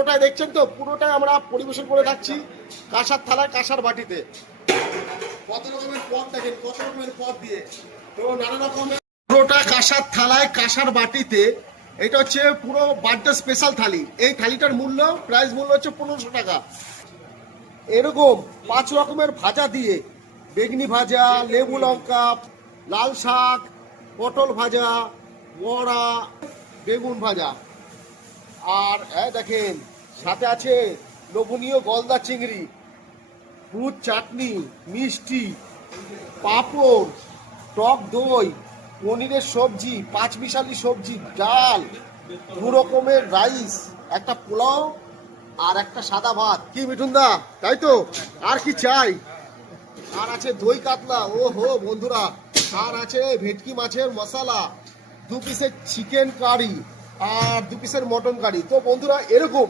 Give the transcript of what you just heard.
পুরোটাই দেখছেন তো, পুরোটাই আমরা পরিবেশন করে থাকছি কাঁসার থালায় কাঁসার বাটিতে। কত রকমের পদ দেখেন, কত রকমের পদ দিয়ে, তো নানা রকমের। পুরোটা কাঁসার থালায় কাঁসার বাটিতে। এটা হচ্ছে পুরো বার্থডে স্পেশাল থালি। এই থালিটার মূল্য, প্রাইস মূল্য হচ্ছে 1500 টাকা। এরকম 5 রকমের ভাজা দিয়ে, বেগনি ভাজা, লেবু লঙ্কা, লাল শাক, পটল ভাজা, বড়া, বেগুন ভাজা। আর দেখেন সাথে আছে লোভনীয় গলদা চিংড়ি, দুধ চাটনি, মিষ্টি, পাঁপড়, টক দই, পনিরের সবজি, 5 মিশালি সবজি, ডাল, 2 রকমের রাইস, একটা পোলাও আর একটা সাদা ভাত। কি মিঠুন দা, তাই তো? আর কি চাই? আর আছে দই কাতলা, ও হো বন্ধুরা। আর আছে ভেটকি মাছের মশলা, 2 পিসের চিকেন কারি আর 2 পিসের মটন কারি। তো বন্ধুরা এরকম